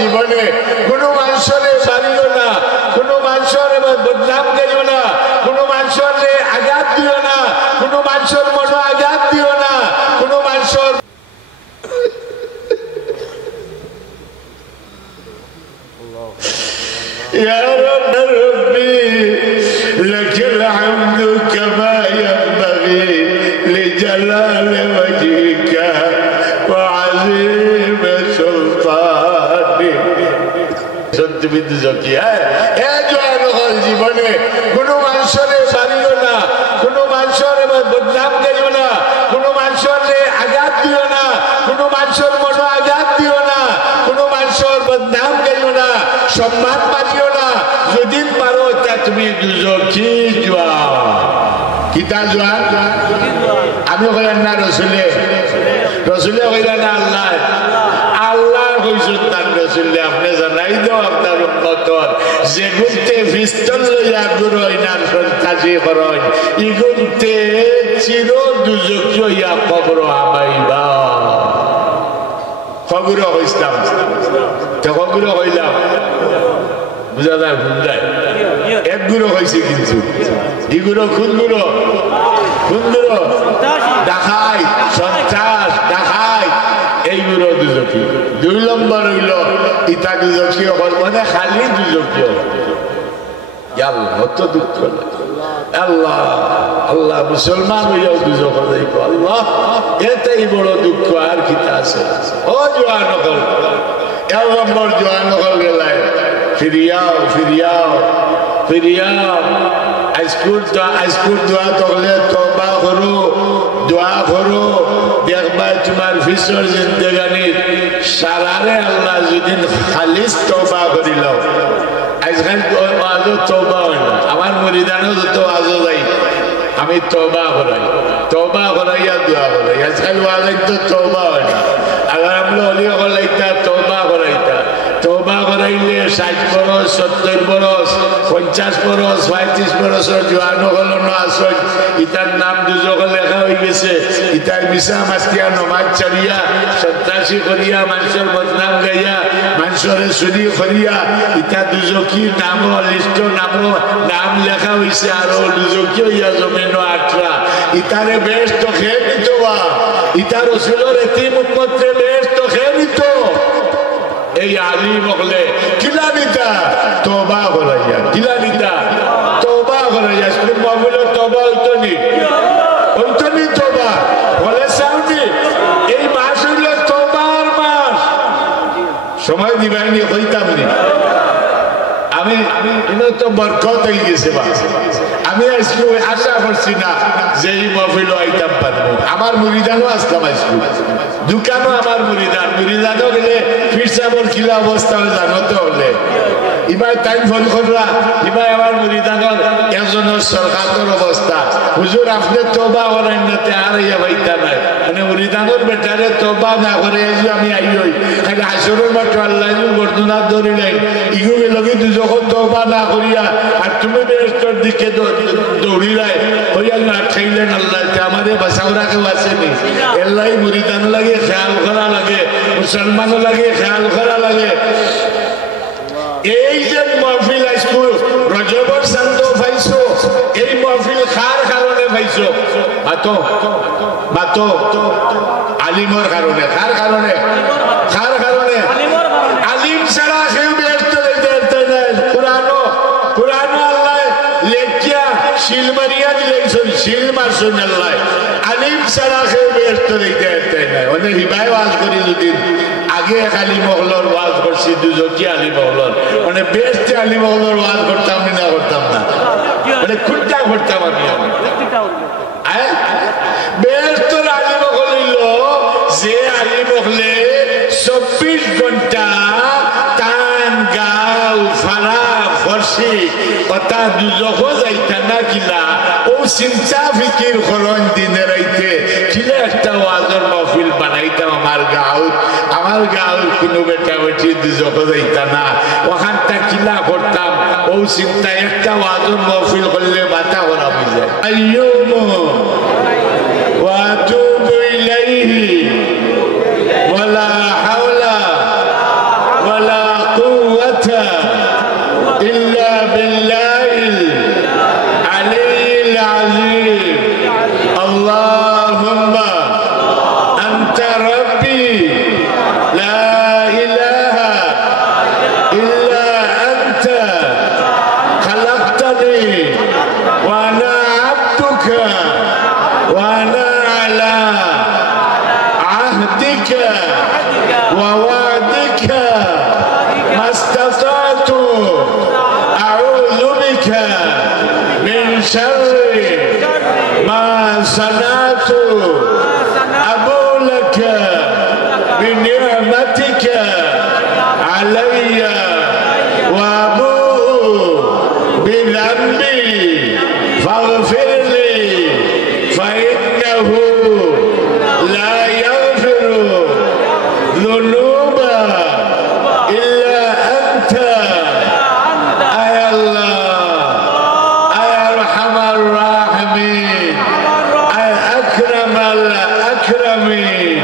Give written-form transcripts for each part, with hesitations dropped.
জীবনে কোনো মানুষের সারিও না, কোনো মানুষের বদনাম করিও না, কোনো মানুষের আঘাত দিও না, কোনো মানুষের মনে আঘাত দিও না, কোনো মানুষের يا رب ربي لك الحمد كما ينبغي لجلال وجهك وعظيم سلطانك সত্যি বিদ্যুৎ জীবনে কোনো মানুষের সারিও না, কোনো মানুষের বদনাম করিও না, কোনো মানুষের আঘাত দিও না, কোনো মানুষের মনে আঘাত দিও না, কোনো মানুষের বদনাম করিও না, সম্মান পারিও না। যদি পারো তা তুমি দুজকি জোয়া কিতা জোয়া আমি কইলাম না রসুলে, রসুলে কইলা না আল্লাহ, আল্লাহ কইছেন তার রসুলে আপনি জানাই দাও আপনার উম্মতর যে গুনতে পিস্তল লইয়া গুরই না সন্ত্রাসী করই ই গুনতে চির দুজকি হইয়া কবর আমাইবা। খবর হইতাম তো খবর হইলাম বুঝা যায় ভুল যায় এক গুঁড়ো হয়েছে কিন্তু এগুলো কোন গুঁড়ো, কোন গুঁড়ো দেখাই সন্ত্রাস দেখাই এই গুঁড়ো দুজকি। 2 নম্বর হইল ইটা দুজকি মানে খালি দুজকি অত দুঃখ আল্লাহ আল্লাহ মুসলমান হইয়াও দুজক যাইব আল্লাহ এতেই বড় দুঃখ আর কিতা আছে। ও জোয়ান হল 1 নম্বর জোয়ান হল গেলায় ফিরিয়াও ফিরিয়াও ফিরিয়াও আজকুর দোয়া তলে তওবা করো, দোয়া করো দেখবা তোমার ফিসর জিন্দেগানি সারারে আল্লাহ যদি খালিস তওবা করিল। আজকাল আজও তওবা হয় না, আমার মুরিদানও যত আজও যাই আমি তওবা করাই, তওবা করাইয়া দোয়া করাই। আজকাল ওয়ালাই তো তওবা হয় না, আগে আমরা অলি করাইতা তওবা করাইতা, তওবা করাইলে 60 বরস 70 বরস 50 বরস 35 বরসের জোয়ান হল না আসল ইতার নাম দুজক লেখা হয়ে গেছে। ইতার মিশা মাস্তিয়া নমাজ চারিয়া সন্ত্রাসী করিয়া মানুষের বদনাম গাইয়া মানুষের চুরি করিয়া ইতা দুজকির নাম লিস্ট নাম লেখা হয়েছে। আরো দুজকি হইয়া জমিন আটরা ইতারে বেশ তো খেয়ে নিত বা ইতার রসুলের এতিম উম্মতরে বেশ তো খেয়ে নিত। এই আলী বকলে কিলা নিতা তওবা করাইয়া, কিলা নিতা তওবা করাইয়া স্কুল মাহফিল তওবা হইতো নি, হইতো নি তওবা বলে সাউনি এই মাস হইল তওবার মাস। সময় দিবাইনি হইতাম নি আমি তো বরকত হয়ে গেছে বা আমি আজকে আশা করছি না যে এই মাহফিল আইতাম পারবো। আমার মুরিদানও আসতাম আজকে, দোকানও আমার মুরিদানও গেলে ফিরসাবর কিলা অবস্থা হলে জানো তো হলে এবার টাইম ফোন করলা এবার আমার মুরিদানের একজনের সরকারের অবস্থা হুজুর আপনি তওবা করেন না তে আর ইয়া ভাইতা নাই মানে মুরিদানের বেটারে তওবা না করে আমি আইই খালি আসরের মাত্র আল্লাহ বর্ণনা ধরিলেন ইগুলো লগে যখন তওবা না করিয়া আর তুমি বেরেস্টর দিকে দৌড়িলাই হইয়া না খাইলেন আল্লাহ আমাদের বাসাওরা কেউ আসেনি। এল্লাই মুরিদান লাগে খেয়াল করা লাগে, মুসলমানও লাগে খেয়াল করা লাগে। এই যে মাহফিল আজকে রজবর চান্দ পাইছো এই মাহফিল খার কারণে পাইছো মাতো মাতো আলিমর কারণে, খার কারণে, খার কারণে আলিম ছাড়া কেউ ব্যস্ত দিতে নাই। পুরানো পুরানো আল্লাহ লেখিয়া শিল মারিয়া দিলেন, শিল মারছেন আল্লাহ আলিম ছাড়া কেউ ব্যস্ত দিতে নাই। অনেক হিবাই ওয়াজ করি যদি আগে খালি মহলর ওয়াজ করছি দুজকি আলী মহলর মানে বেস্ট আলী মহলর ওয়াজ করতাম না করতাম না মানে খুঁজটা করতাম আমি বেস্ট আলী মহল হইল যে আলী মহলে 24 ঘন্টা টান গাও ফারা ফরসি কথা দুজক যাইতা না কিলা ও চিন্তা ফিকির করন দিনে রাইতে কিলা একটা ওয়াজের মাহফিল বানাইতাম আমার গাঁও কোনো বেটা বেটি দুজক যাইতা না ওখানটা কিলা করতাম ও চিন্তা একটা ওয়াজের মাহফিল করলে মাথা করা বুঝে আইয়ুম ওয়া তুবু ইলাইহি ওয়ালা ووعدك ما استطعت أعوذ بك من شر ما صنعت أبو لك بنعمتك علي وأبوء بذنبي فاغفر لي فإنه لا يغفر ذنوب إلا أنت أي الله أي أرحم الراحمين أي أكرم الأكرمين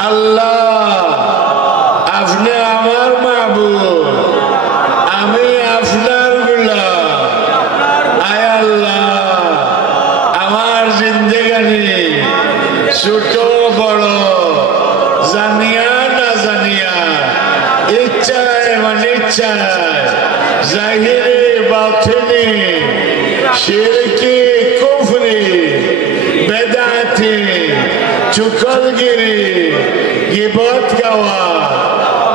الله আপনি আমার মাবুদ আমি আপনার গোলাম আয় আল্লাহ আমার জিন্দেগানি ছোট বড় জানিয়া না জানিয়া ইচ্ছায় অনিচ্ছায় জাহিরে বাতিনি শিরকি কুফরি বেদাতি চুকলগিরি গিবত গাওয়া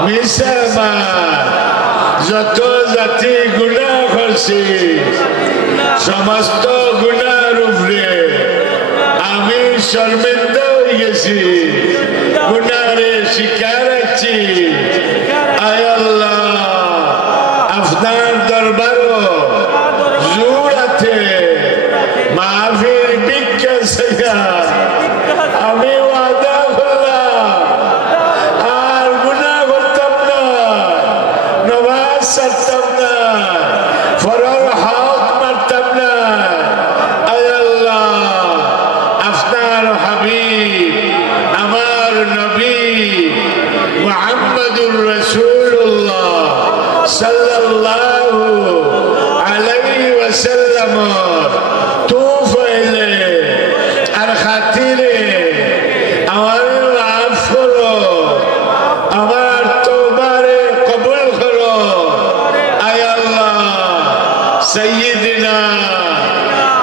মিসামার যত জাতি গুনাহ করছি সমস্ত গুনার উপরে আমি শর্মিন্দা হয়ে গেছি গুনারে শিকার আছি আয় আল্লাহ আপনার দরবারও জোর আছে মাহফিল ভিক্ষা চাইয়া আমি ওয়াদা করলাম আর গুনাহ করতাম না নমাজ ছাড়তাম না ফরজ হক মারতাম না আয় আল্লাহ আপনার হাবিব আমার নবী মুহাম্মদুর রাসূলুল্লাহ সাল্লাল্লাহু আলাইহি ওয়াসাল্লাম তুফাইলে আর খাতিরে আমার মাফ করো আমার তওবারে কবুল করো আয় আল্লাহ সাইয়্যিদিনা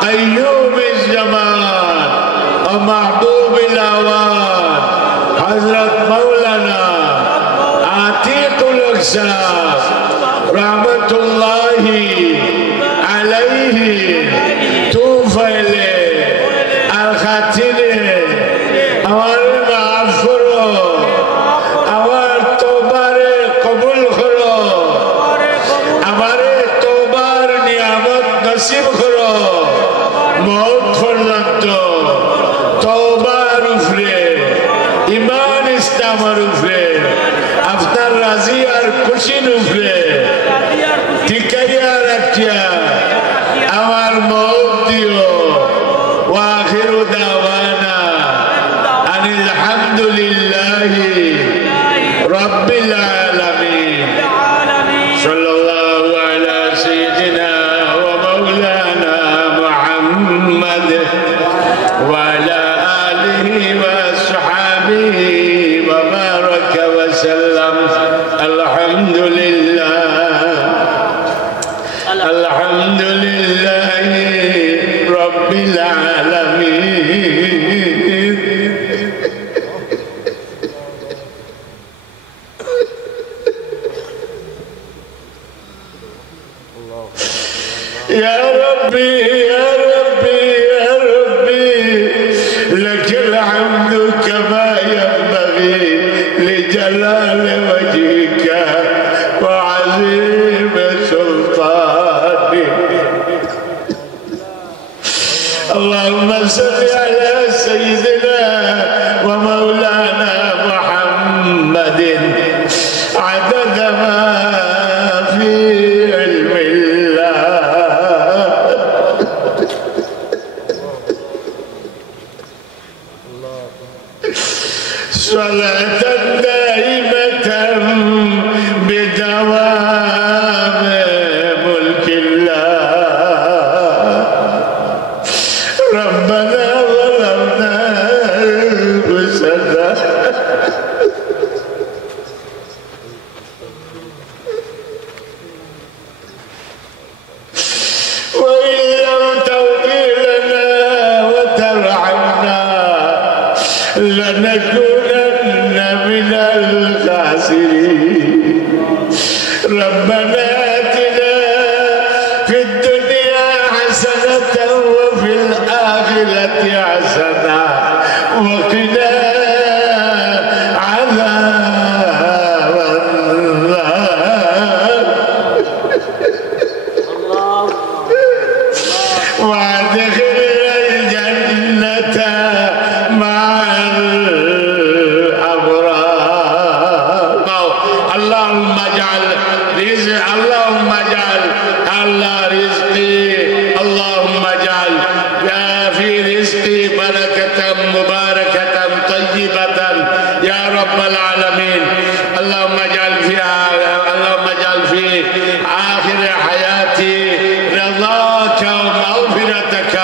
কাইয়্যুমিজ জামান ও মাহবুবিল আওয়ান হযরত মাওলানা আতিকুল আকসাস রাহমাতুল্লাহি আলাইহি তুফাইলে আর খাতিরে আমার মাফ করো আমার তওবারে কবুল করো আমারে তওবার নিয়ামত নসিব করো মওত পর্যন্ত তওবার উপরে ঈমান ইসলামের উপরে আপনার রাজি আর খুশির উপরে টিকাইয়া রাখিয়া আমার মওত দিও وآخر دعوانا أن الحمد لله رب العالمين صلى الله على سيدنا ومولانا محمد وعلى آله وأصحابه وبارك وسلم الحمد لله الحمد لله رب العالمين يا ربي يا ربي يا ربي لك الحمد كما ينبغي لجلال وجهك وعظيم سلطانك اللهم صل على سيدنا ومولانا محمد عدد ما في علم الله صلاة دائمة بدوام ملك الله ربنا ظلمنا أنفسنا وإن لم تغفر لنا وترحمنا لنكونن الخاسرين ربنا آتنا في الدنيا حسنة وفي الآخرة حسنة وقنا عذاب النار وادخلنا الجنة مع الأبرار اللهم اجعل رزق اللهم اجعل الله رزقي اللهم اجعل في رزقي بركة مباركة طيبة يا رب العالمين اللهم اجعل في آخر حياتي رضاك ومغفرتك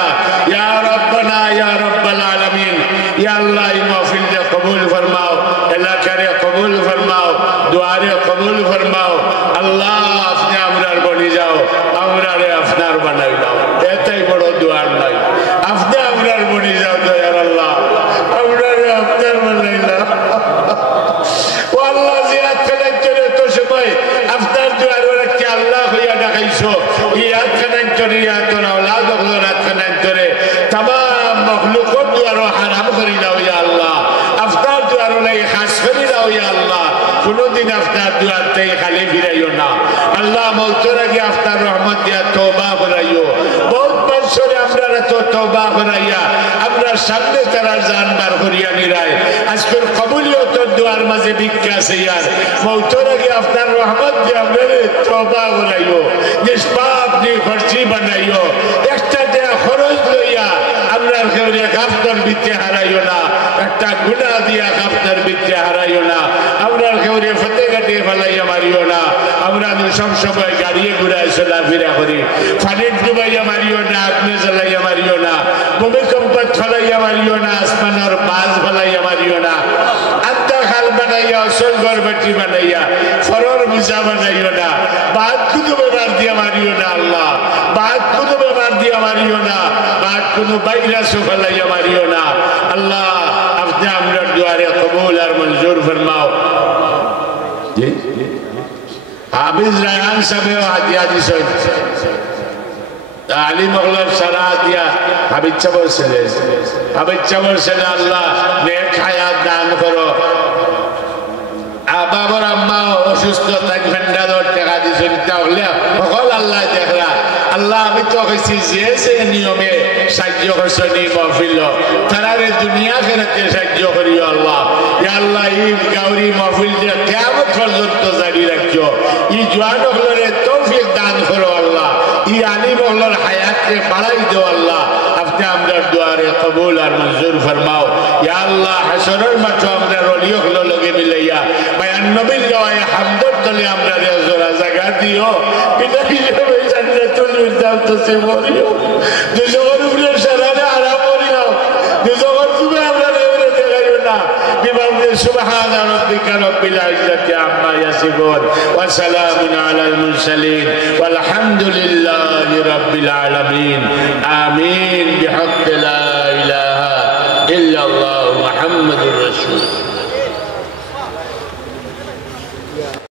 يا ربنا يا رب العالمين يا الله محفل قبول فرماओ अल्लाह करे कबूल फरमाओ दुआरे कबूल फरमाओ अल्लाह अपने আমরার বনি যাও আমরারে আপনার বানাই দাও এটাই বড় দুয়ার নাই আপনি আমরার বনি যাও দয়ার আল্লাহ আমরারে আপনার বানাই দাও ও আল্লাহ জিয়ারত করার জন্য তো সময় আপনার দুয়ারে রাখতে আল্লাহ হইয়া ডাকাইছো ইয়াত করার জন্য ইয়াত আওলাদ ওগুলোরাত করার জন্য तमाम मखलूकत दुआरो হারাম করি দাও ইয়া আল্লাহ আপনার দুয়ারে লাই খাস করি দাও ইয়া আল্লাহ কোনদিন আপনার দুয়ার থেকে খালি ফিরাইও না আল্লাহ মওতের আগে আপনার রহমত দিয়া তওবা করাইও বহুত বছরে আমরা তো তওবা করাইয়া আমরা সামনে তারা জান বার করিয়া নিরাই আজকের কবুলিয়ত দুয়ার মাঝে ভিক্ষা আছে ইয়ার মওতের আগে আপনার রহমত দিয়া আমরা তওবা করাইও নিষ্পাপ নিখরচি বানাইও একটা দেয়া খরচ লইয়া আমরা কেউরে গাফতার বিতে হারাইও না একটা গুনাহ দিয়া গাফতার বিতে হারাইও না আমরা কেউরে ফতে কাটিয়ে ফেলাইয়া মারিও না আমরা সব সময় গাড়িয়ে ঘুরায় চলাফেরা করি ফানির ডুবাইয়া মারিও না আগুনে জ্বালাইয়া মারিও না ভূমিকম্পত ফেলাইয়া মারিও না আসমানের বাজ ফেলাইয়া মারিও না আত্মা খাল বানাইয়া অসল ঘর বাটি বানাইয়া ফরর বুঝা বানাইও না বাদ কুদু বেমার দিয়া মারিও না আল্লাহ বাদ কুদু বেমার দিয়া মারিও না বাদ কুদু ভাইরাস ফেলাইয়া মারিও না আল্লাহ আপনি আমরার দুয়ারে কবুল আর মঞ্জুর ফরমাও জি হাফিজ রায়হান সাহেব হাদিয়া দিছেন আলী মগলার সারা দিয়া হাবিজ বলছেন আল্লাহ নেক হায়াত দান করো বাবার আম্মা অসুস্থ থাকবেন দাদর টাকা দিছেন তাহলে সকল আল্লাহ দেখরা আল্লাহ আমি তো কইছি যে নিয়মে সাহায্য করছো নি মাহফিল তারারে দুনিয়া খেরাতে সাহায্য করিও আল্লাহ ইয়া আল্লাহ এই গাউরি মাহফিল যে কিয়ামত পর্যন্ত জারি রাখিও এই জওয়ান হলরে তৌফিক দান করো আল্লাহ এই আলিম হলর হায়াতকে বাড়াই দাও আল্লাহ আপনি আমরার দুয়ারে কবুল আর মঞ্জুর ফরমাও ইয়া আল্লাহ হাসরের মাঠে আমরা রলিও হলো লগে মিলাইয়া বায়ান নবীর গায়ে হামদত তলে আমরা জোড়া জায়গা দিও বিনা হিসেবে জান্নাতুল ফিরদাউসে মরিও দুজনের উপরে সারারে আরাম করিও দুজনের তুমি আমরা লেভেলে দেখাইও না বিমানে সুবহান রাব্বিকা রব্বিল ইজ্জাতি আম্মা ইয়াসিফুন ওয়া সালামুন আলাল মুরসালিন ওয়াল হামদুলিল্লাহি রাব্বিল আলামিন আমিন বিহাক্কি লা ইলাহা ইল্লাল্লাহ মুহাম্মাদুর রাসূল